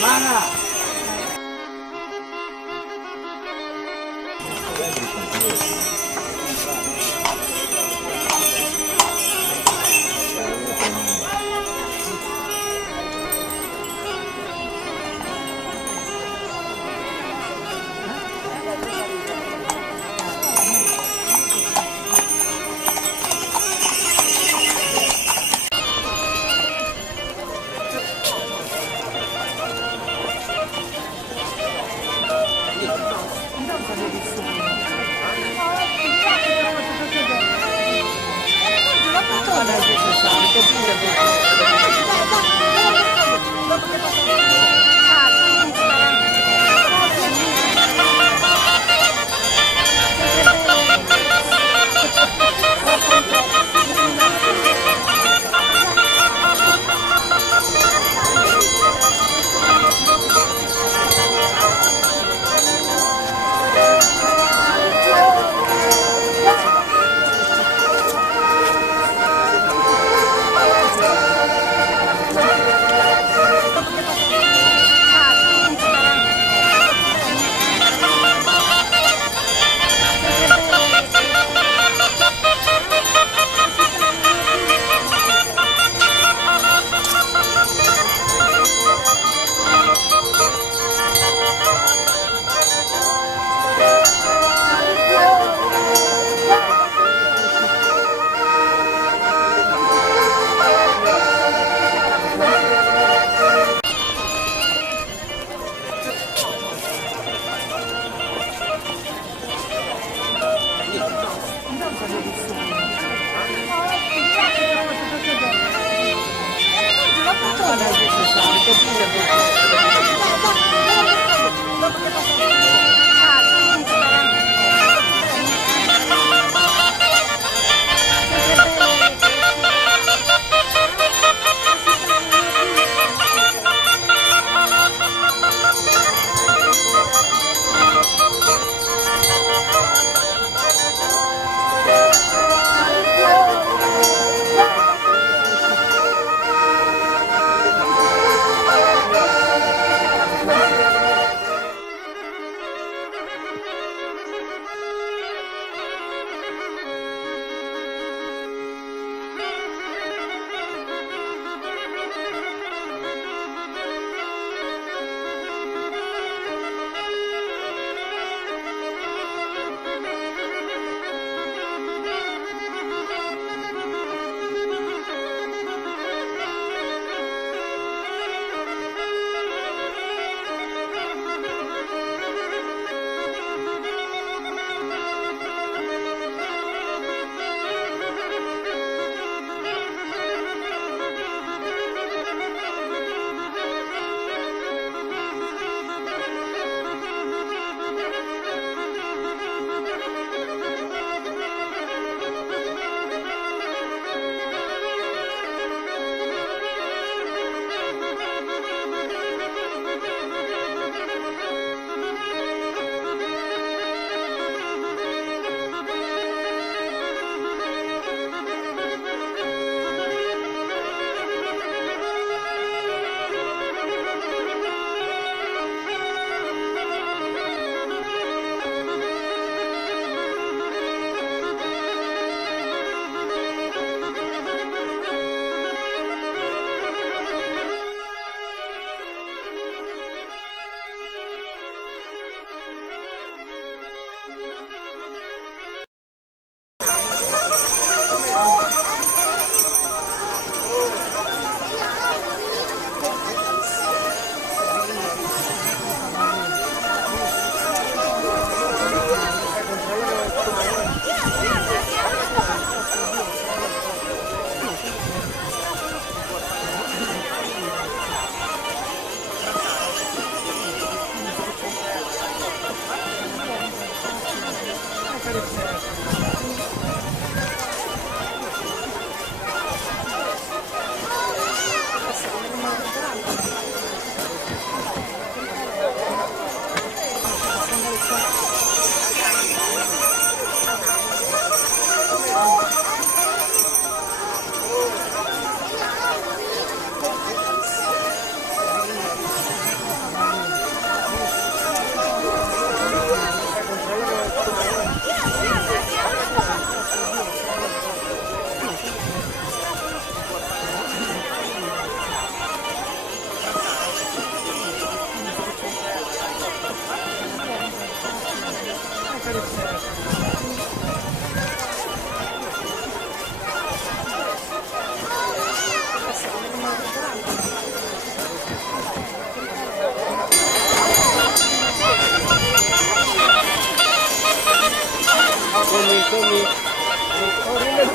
Mana?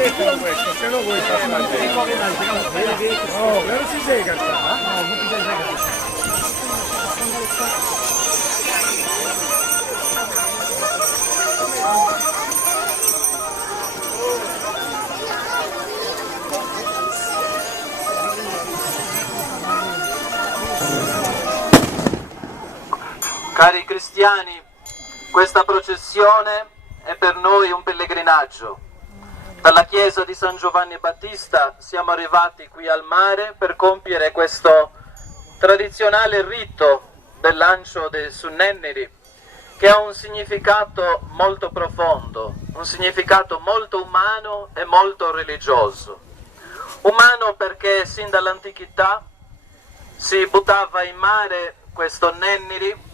Mettilo questo, se no vuoi fare la gente. No, ma non si sega qua. No, non si sega. Cari cristiani, questa processione è per noi un pellegrinaggio. Dalla chiesa di San Giovanni Battista siamo arrivati qui al mare per compiere questo tradizionale rito del lancio dei Sunnenniri, che ha un significato molto profondo, un significato molto umano e molto religioso. Umano perché sin dall'antichità si buttava in mare questo Nenniri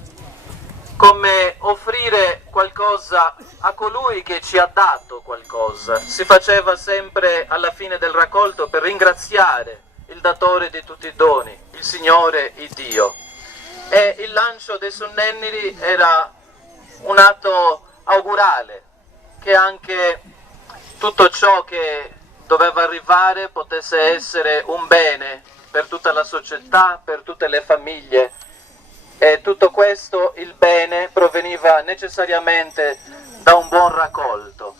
come offrire qualcosa a colui che ci ha dato qualcosa. Si faceva sempre alla fine del raccolto per ringraziare il datore di tutti i doni, il Signore, il Dio. E il lancio dei Sunnenniri era un atto augurale, che anche tutto ciò che doveva arrivare potesse essere un bene per tutta la società, per tutte le famiglie. E tutto questo, il bene, proveniva necessariamente da un buon raccolto.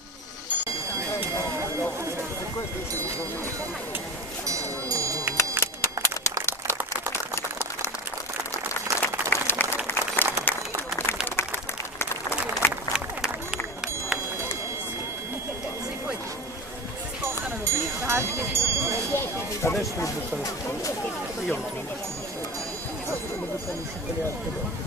Adesso lo buttano su. Io lo prendo. Lo buttano su le altre.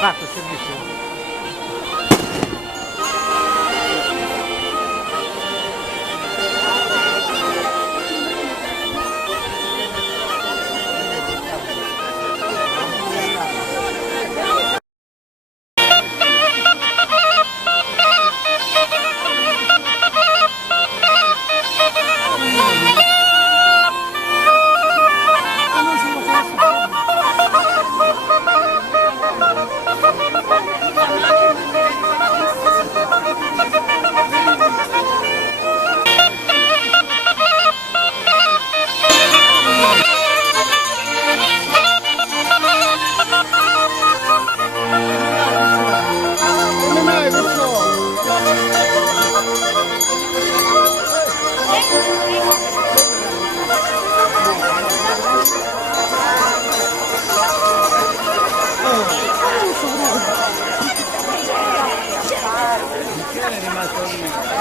Fatto il servizio.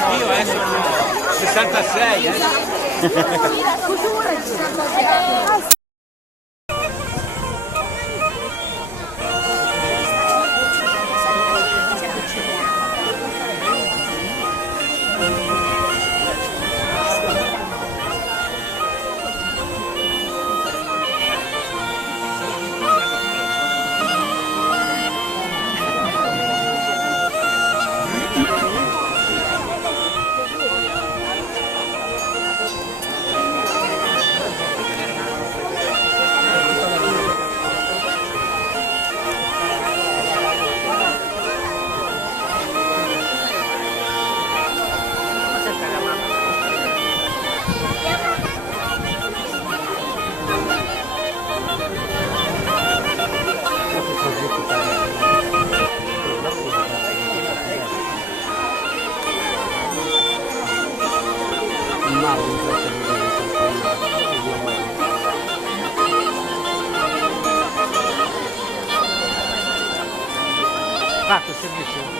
Io sono 66, male, non so se fatto il servizio?